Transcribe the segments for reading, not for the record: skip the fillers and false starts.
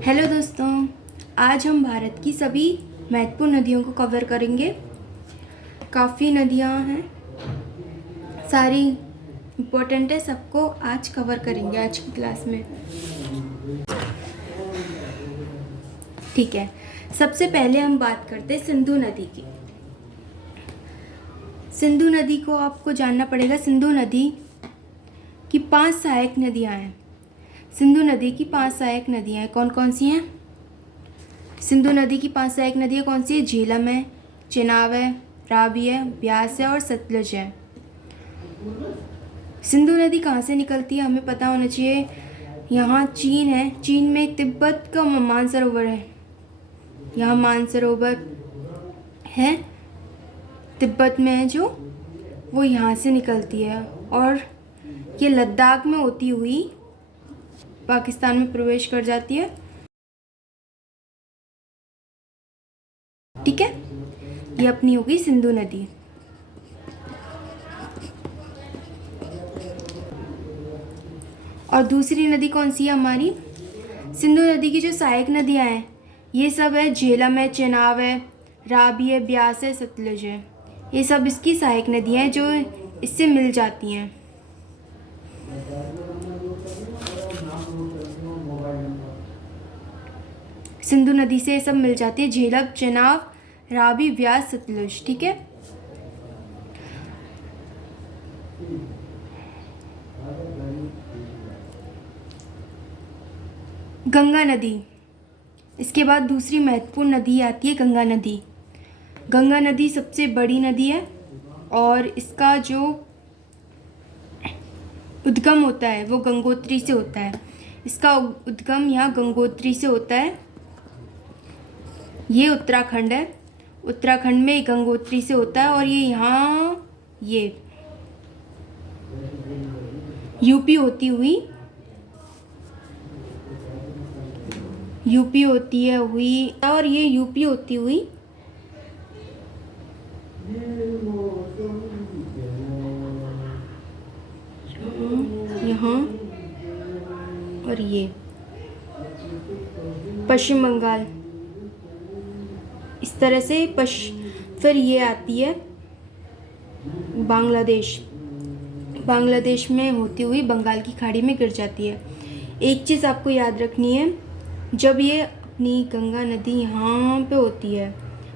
Hello दोस्तों, आज हम भारत की सभी महत्वपूर्ण नदियों को कवर करेंगे। काफ़ी नदियाँ हैं, सारी इम्पोर्टेंट है, सबको आज कवर करेंगे आज की क्लास में। ठीक है, सबसे पहले हम बात करते हैं सिंधु नदी की। सिंधु नदी को आपको जानना पड़ेगा। सिंधु नदी की 5 सहायक नदियाँ हैं। सिंधु नदी की 5 सहायक नदियाँ हैं। कौन कौन सी हैं? सिंधु नदी की 5 सहायक नदियाँ कौन सी है? झेलम है, चेनाब है, रावी है, ब्यास है और सतलज है। सिंधु नदी कहाँ से निकलती है हमें पता होना चाहिए। यहाँ चीन है, चीन में तिब्बत का मानसरोवर है। यहाँ मानसरोवर है, तिब्बत में है जो, वो यहाँ से निकलती है और ये लद्दाख में होती हुई पाकिस्तान में प्रवेश कर जाती है। ठीक है, ये अपनी होगी सिंधु नदी। और दूसरी नदी कौन सी है हमारी? सिंधु नदी की जो सहायक नदियाँ हैं ये सब है, झेलम है, चेनाब है, रावी है, ब्यास है, सतलज है। ये सब इसकी सहायक नदियाँ हैं जो इससे मिल जाती हैं। सिंधु नदी से ये सब मिल जाती है, झेलम, चेनाब, रावी, ब्यास, सतलज। ठीक है, गंगा नदी, इसके बाद दूसरी महत्वपूर्ण नदी आती है गंगा नदी। गंगा नदी सबसे बड़ी नदी है और इसका जो उद्गम होता है वो गंगोत्री से होता है। इसका उद्गम यहाँ गंगोत्री से होता है। ये उत्तराखंड है, उत्तराखंड में गंगोत्री से होता है और ये यहाँ ये यूपी होती हुई और ये यूपी होती हुई यहाँ और ये पश्चिम बंगाल, इस तरह से फिर ये आती है बांग्लादेश, बांग्लादेश में होती हुई बंगाल की खाड़ी में गिर जाती है। एक चीज़ आपको याद रखनी है, जब ये अपनी गंगा नदी यहाँ पे होती है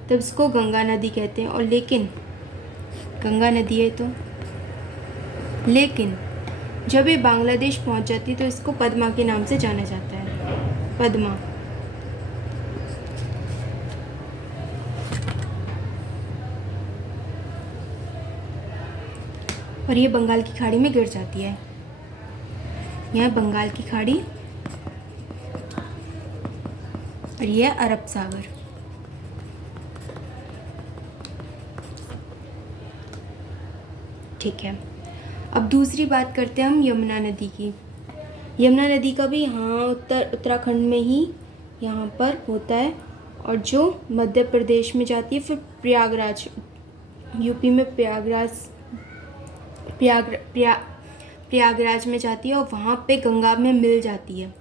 तब इसको गंगा नदी कहते हैं। और लेकिन गंगा नदी है तो, लेकिन जब ये बांग्लादेश पहुँच जाती है तो इसको पद्मा के नाम से जाना जाता है, पद्मा। और ये बंगाल की खाड़ी में गिर जाती है। यह बंगाल की खाड़ी और यह अरब सागर। ठीक है, अब दूसरी बात करते हैं हम यमुना नदी की। यमुना नदी का भी यहाँ उत्तराखंड में ही यहाँ पर होता है और जो मध्य प्रदेश में जाती है, फिर प्रयागराज, यूपी में प्रयागराज में जाती है और वहाँ पे गंगा में मिल जाती है।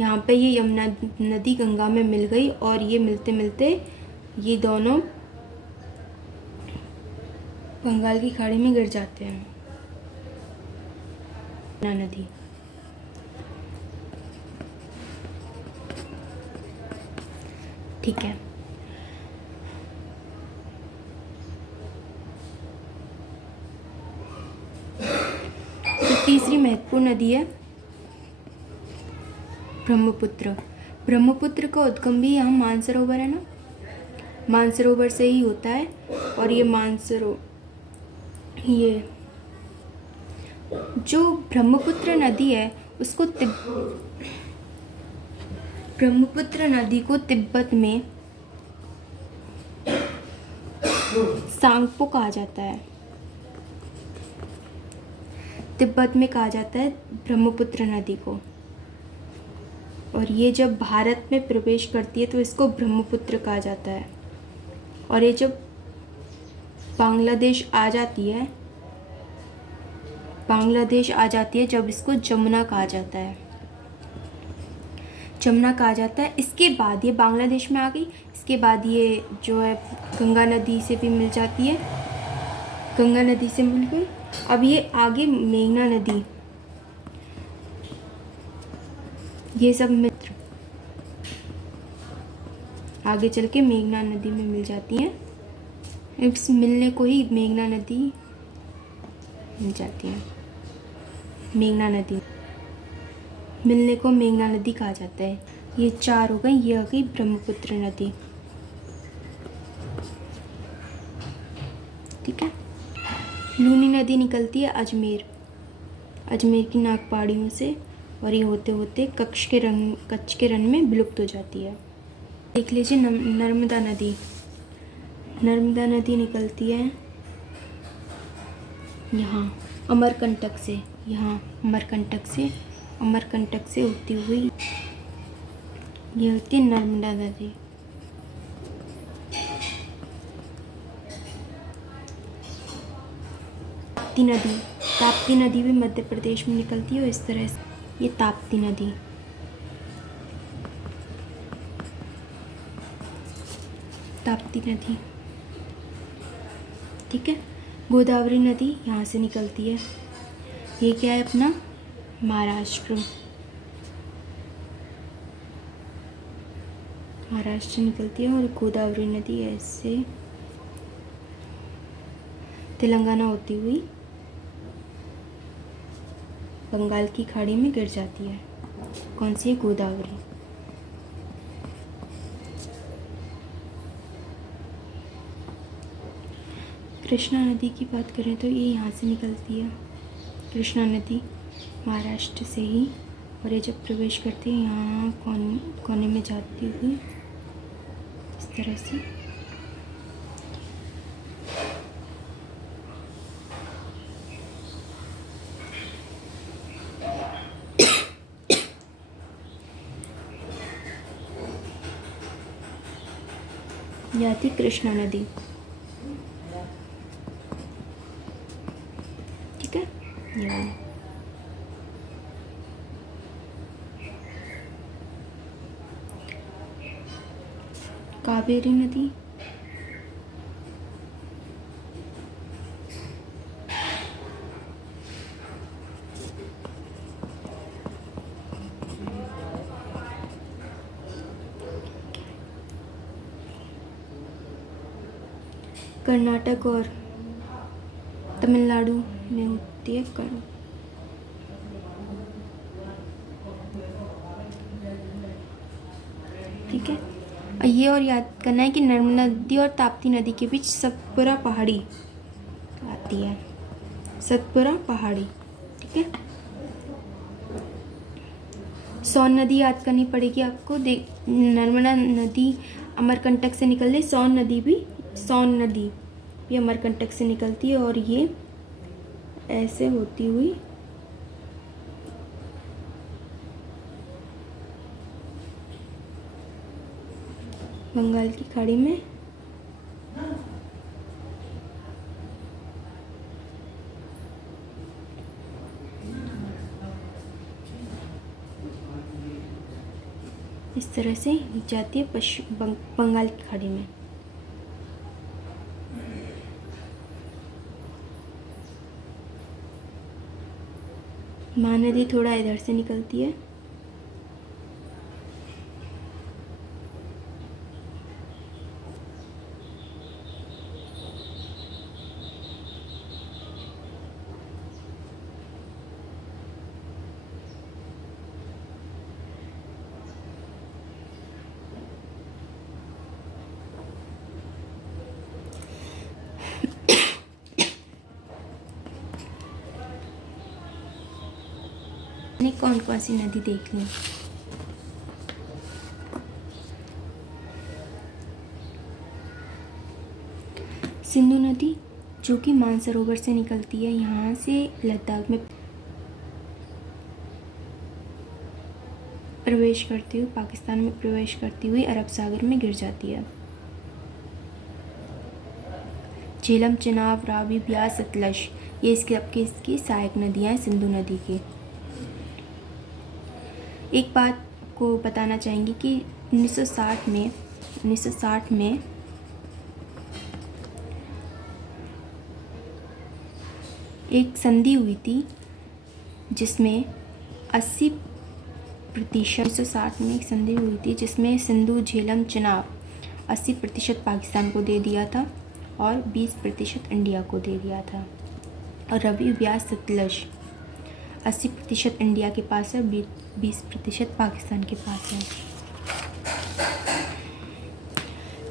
यहाँ पे ये यमुना नदी गंगा में मिल गई और ये मिलते मिलते ये दोनों बंगाल की खाड़ी में गिर जाते हैं। यमुना नदी, ठीक है। तो तीसरी महत्वपूर्ण नदी है ब्रह्मपुत्र। ब्रह्मपुत्र का उद्गम भी यहाँ मानसरोवर है ना, मानसरोवर से ही होता है। और ये ये जो ब्रह्मपुत्र नदी है उसको ब्रह्मपुत्र नदी को तिब्बत में सांगपो कहा जाता है, तिब्बत में कहा जाता है ब्रह्मपुत्र नदी को। और ये जब भारत में प्रवेश करती है तो इसको ब्रह्मपुत्र कहा जाता है। और ये जब बांग्लादेश आ जाती है जब इसको जमुना कहा जाता है। जमुना कहा जाता है। इसके बाद ये बांग्लादेश में आ गई। इसके बाद ये जो है गंगा नदी से भी मिल जाती है, गंगा नदी से मिल गई। अब ये आगे मेघना नदी, ये सब मित्र आगे चल के मेघना नदी में मिल जाती हैं। इस मिलने को ही मेघना नदी मिल जाती है। मेघना नदी मिलने को मेघना नदी कहा जाता है। ये 4 हो गई। ये आ गई ब्रह्मपुत्र नदी। ठीक है। लूनी नदी निकलती है अजमेर की नाग पहाड़ियों से, और ये होते होते कच्छ के रण में विलुप्त हो जाती है। देख लीजिए नर्मदा नदी निकलती है यहाँ अमरकंटक से होती हुई ये होती है नर्मदा नदी। ताप्ती नदी भी मध्य प्रदेश में निकलती है। और इस तरह से ये ताप्ती नदी, ठीक है। गोदावरी नदी यहाँ से निकलती है। ये क्या है अपना महाराष्ट्र निकलती है। और गोदावरी नदी ऐसे तेलंगाना होती हुई बंगाल की खाड़ी में गिर जाती है। कौन सी है? गोदावरी। कृष्णा नदी की बात करें तो ये यहाँ से निकलती है। कृष्णा नदी महाराष्ट्र से ही, और ये जब प्रवेश करती है यहाँ कोने में जाती हुई इस तरह से जाती कृष्णा नदी। ठीक है। ये कावेरी नदी, कर्नाटक और तमिलनाडु में होती है ठीक है। ये और याद करना है कि नर्मदा नदी और ताप्ती नदी के बीच सतपुरा पहाड़ी आती है। सतपुरा पहाड़ी, ठीक है। सोन नदी याद करनी पड़ेगी आपको। नर्मदा नदी अमरकंटक से निकल रही, सोन नदी भी अमरकंटक से निकलती है, और ये ऐसे होती हुई बंगाल की खाड़ी में इस तरह से जाती है बंगाल की खाड़ी में। महानदी थोड़ा इधर से निकलती है। कौन कौन सी नदी देख ली? सिंधु नदी जो कि मानसरोवर से निकलती है, यहाँ से लद्दाख में प्रवेश करती हुई, पाकिस्तान में प्रवेश करती हुई अरब सागर में गिर जाती है। झेलम, चेनाब, रावी, ब्यास, सतलज ये इसकी सहायक नदियाँ हैं सिंधु नदी की। एक बात आपको बताना चाहेंगे कि 1960 में एक संधि हुई थी जिसमें 80% 1960 में एक संधि हुई थी जिसमें सिंधु झेलम चुनाव 80% पाकिस्तान को दे दिया था और 20% इंडिया को दे दिया था। और रवि व्यास सतलज 80% इंडिया के पास है, 20% पाकिस्तान के पास है।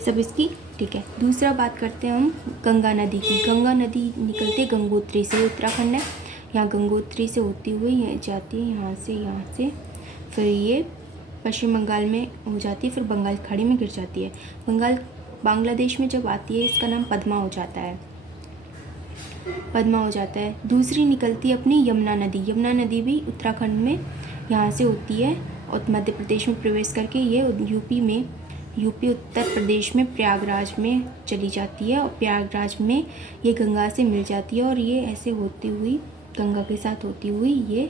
सब इसकी ठीक है। दूसरा बात करते हैं हम गंगा नदी की। गंगा नदी निकलती है गंगोत्री से, उत्तराखंड है, यहाँ गंगोत्री से होती हुई ये जाती है यहाँ से फिर ये पश्चिम बंगाल में हो जाती है, फिर बंगाल की खाड़ी में गिर जाती है। बांग्लादेश में जब आती है इसका नाम पद्मा हो जाता है। दूसरी निकलती है अपनी यमुना नदी भी उत्तराखंड में यहाँ से होती है और मध्य प्रदेश में प्रवेश करके ये यूपी उत्तर प्रदेश में प्रयागराज में चली जाती है और प्रयागराज में ये गंगा से मिल जाती है और ये ऐसे होती हुई गंगा के साथ होती हुई ये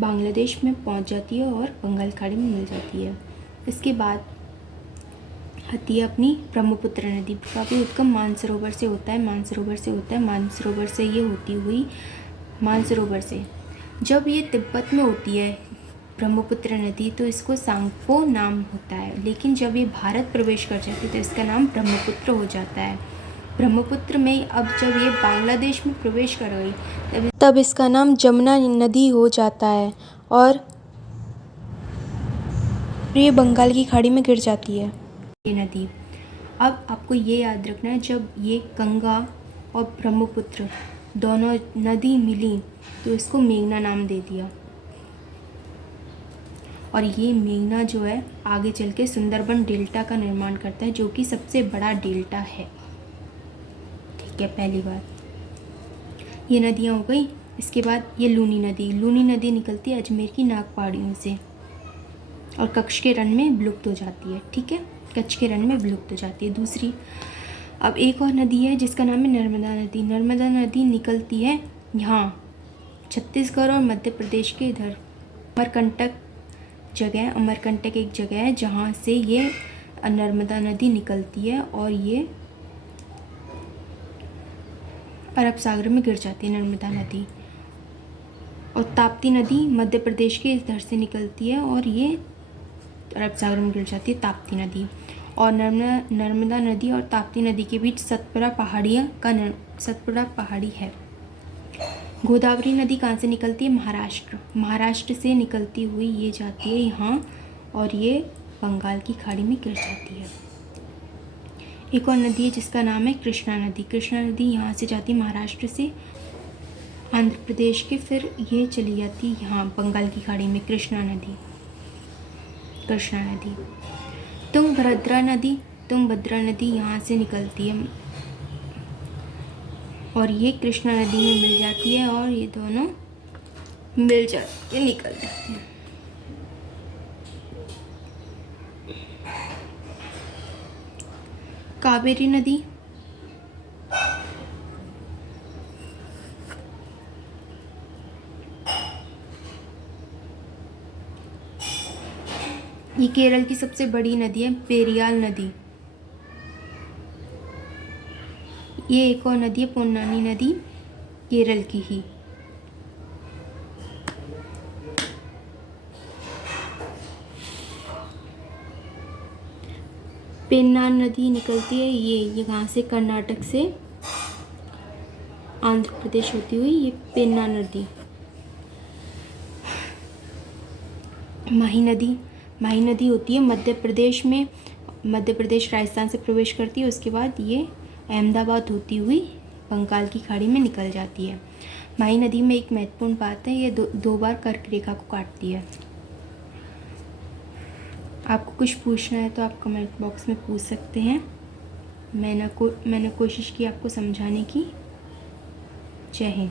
बांग्लादेश में पहुंच जाती है और बंगाल खाड़ी में मिल जाती है। इसके बाद आती है अपनी ब्रह्मपुत्र नदी का भी उद्गम मानसरोवर से होता है। मानसरोवर से ये होती हुई मानसरोवर से जब ये तिब्बत में होती है ब्रह्मपुत्र नदी तो इसको सांगपो नाम होता है, लेकिन जब ये भारत प्रवेश कर जाती है तो इसका नाम ब्रह्मपुत्र हो जाता है। ब्रह्मपुत्र में अब जब ये बांग्लादेश में प्रवेश कर गई तब इसका नाम जमुना नदी हो जाता है और ये बंगाल की खाड़ी में गिर जाती है ये नदी। अब आपको ये याद रखना है, जब ये गंगा और ब्रह्मपुत्र दोनों नदी मिली तो इसको मेघना नाम दे दिया और ये मेघना जो है आगे चल के सुंदरबन डेल्टा का निर्माण करता है जो कि सबसे बड़ा डेल्टा है। ठीक है, पहली बात ये नदियाँ हो गई। इसके बाद ये लूनी नदी निकलती है अजमेर की नाग पहाड़ियों से और कच्छ के रण में विलुप्त हो जाती है। ठीक है, कच्छ के रण में विलुप्त हो जाती है। दूसरी अब एक और नदी है जिसका नाम है नर्मदा नदी निकलती है यहाँ छत्तीसगढ़ और मध्य प्रदेश के इधर अमरकंटक एक जगह है जहाँ से ये नर्मदा नदी निकलती है और ये अरब सागर में गिर जाती है नर्मदा नदी। और ताप्ती नदी मध्य प्रदेश के इधर से निकलती है और ये अरब सागर में गिर जाती है ताप्ती नदी। और नर्मदा नदी और ताप्ती नदी के बीच सतपुड़ा पहाड़ी है। गोदावरी नदी कहाँ से निकलती है? महाराष्ट्र से निकलती हुई ये जाती है यहाँ और ये बंगाल की खाड़ी में गिर जाती है। एक और नदी है जिसका नाम है कृष्णा नदी यहाँ से जाती है महाराष्ट्र से आंध्र प्रदेश के, फिर ये चली जाती है यहाँ बंगाल की खाड़ी में कृष्णा नदी। तुंगभद्रा नदी यहाँ से निकलती है और ये कृष्णा नदी में मिल जाती है और ये दोनों मिल जाती है निकल जाती हैं। कावेरी नदी ये केरल की सबसे बड़ी नदी है। पेरियाल नदी ये एक और नदी है पोन्नानी नदी केरल की ही। पेन्नार नदी निकलती है ये यहाँ से कर्नाटक से आंध्र प्रदेश होती हुई ये पेन्नार नदी। माही नदी होती है मध्य प्रदेश राजस्थान से प्रवेश करती है, उसके बाद ये अहमदाबाद होती हुई बंगाल की खाड़ी में निकल जाती है। माही नदी में एक महत्वपूर्ण बात है, ये दो बार कर्क रेखा को काटती है। आपको कुछ पूछना है तो आप कमेंट बॉक्स में पूछ सकते हैं। मैंने कोशिश की आपको समझाने की। जय हिंद।